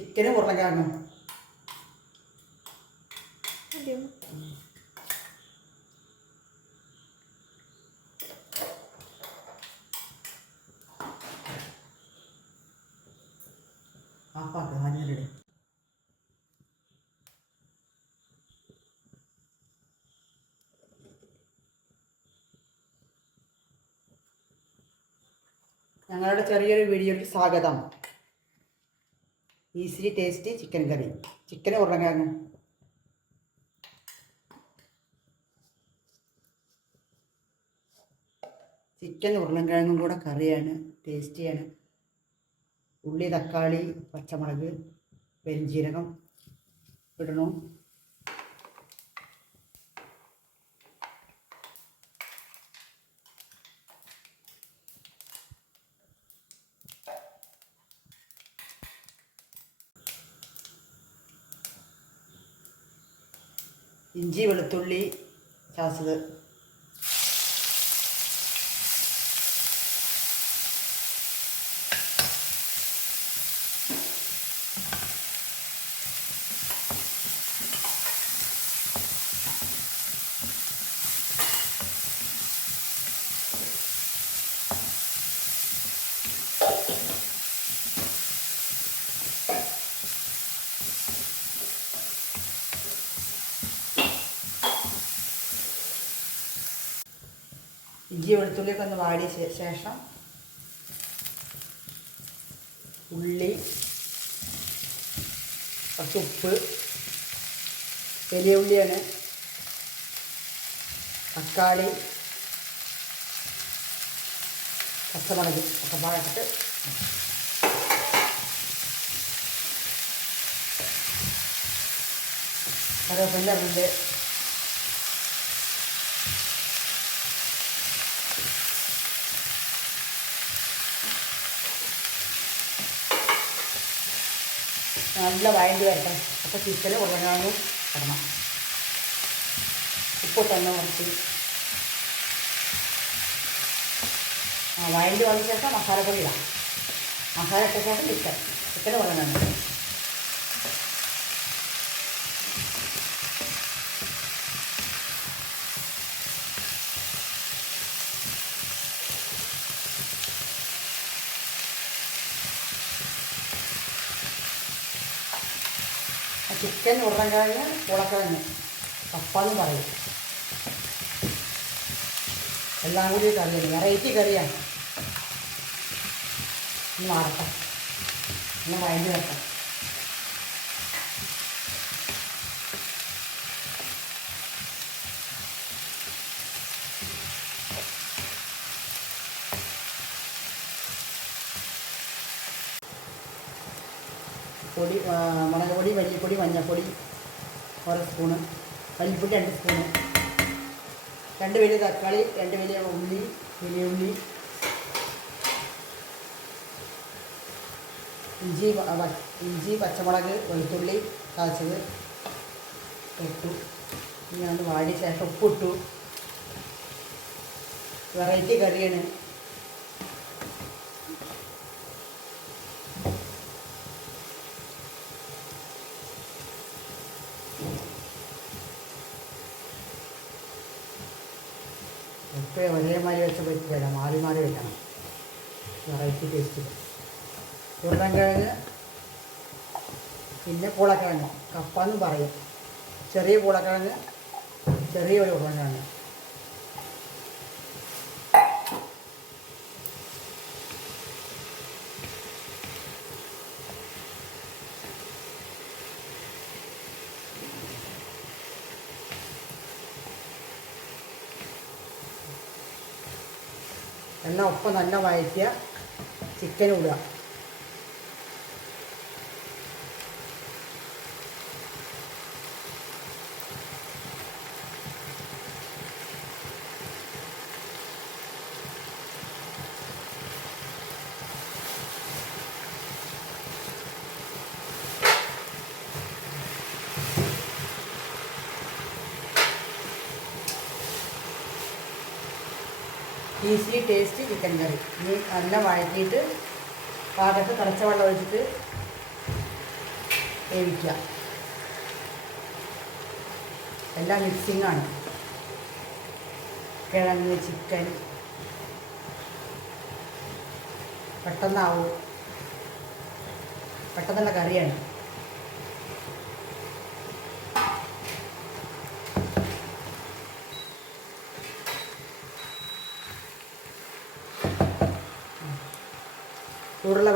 ചിക്കനും ഉരുളക്കിഴങ്ങും ആപ്പാക്ക് ഞങ്ങളുടെ ചെറിയൊരു വീഡിയോയ്ക്ക് സ്വാഗതം. Easily tasty chicken curry chicken ഉരുളക്കിഴങ്ങ് ചിക്കൻ ഉരുളക്കിഴങ്ങും കൂടെ കറിയാണ് ടേസ്റ്റിയാണ് ഉള്ളി തക്കാളി പച്ചമുളക് പെരിഞ്ജീരകം ഇടണു? ഇഞ്ചി വെളുത്തുള്ളി ചാസത് ഇഞ്ചി വെളുത്തുള്ളിയൊക്കെ ഒന്ന് വാടിയ ശേഷം ഉള്ളി കുറച്ച് ഉപ്പ് വലിയ ഉള്ളിയാണ് തക്കാളി പച്ചമുളക് ഒക്കെ പാടിട്ട് കറിവേപ്പിന്റെ ഉണ്ട് നല്ല വഴണ്ടി വരട്ടെ. അപ്പോൾ ചിക്കൽ ഉരുളക്കിഴങ്ങും ഇടണം. ഉപ്പ് തന്നെ കുറച്ച്. ആ വഴണ്ടി വന്ന ശേഷം മസാലപ്പൊടി ഇടാം. മസാല ഇട്ട ശേഷം ചിക്കൻ. ചിക്കൻ ഉരുളക്കിഴങ്ങ് ചിക്കൻ ഉരുളക്കിഴങ്ങ്. ഉളക്കിഴങ്ങ് കപ്പാന്ന് പറയും. എല്ലാം കൂടി കറിയാണ്. വെറൈറ്റി കറിയാണ്. ഒന്ന് മാറട്ടെ ഒന്ന് വഴഞ്ഞു വെക്കാം. പൊടി മുളക് പൊടി മല്ലിപ്പൊടി മഞ്ഞൾപ്പൊടി ഓരോ സ്പൂണ്. മല്ലിപ്പൊടി രണ്ട് സ്പൂണ്. രണ്ട് വലിയ തക്കാളി രണ്ട് വലിയ ഉള്ളി വലിയ ഉള്ളി ഇഞ്ചി ഇഞ്ചി പച്ചമുളക് വെളുത്തുള്ളി കാച്ചത് ഇട്ടു. വാടി വാടിയ ശേഷം ഉപ്പിട്ടു. വെറൈറ്റി കറിയാണ്. എപ്പോഴും ഒരേമാതിരി വെച്ച പറ്റില്ല മാറി മാറി വെക്കണം. വെറൈറ്റി ടേസ്റ്റ് ഉരുളൻകിഴങ്ങ് പിന്നെ പൂളക്കിഴങ്ങ്. കപ്പാന്നും പറയും. ചെറിയ പൂളക്കിഴങ്ങ് ചെറിയ ഒരു ഉരുളൻകിഴങ്ങ് എല്ലാം ഉപ്പ് നല്ല വഴറ്റിയ ചിക്കൻ ഇടുക. Easy taste chicken curry. ഇനി നല്ല വഴറ്റിയിട്ട് പാകത്ത് തിളച്ച വെള്ളം ഒഴിച്ചിട്ട് വേവിക്കുക. എല്ലാം മിക്സിങ്ങാണ് കിഴങ്ങ് ചിക്കൻ പെട്ടെന്നാവും. പെട്ടെന്നുള്ള കറിയാണ്. ചൂടുള്ള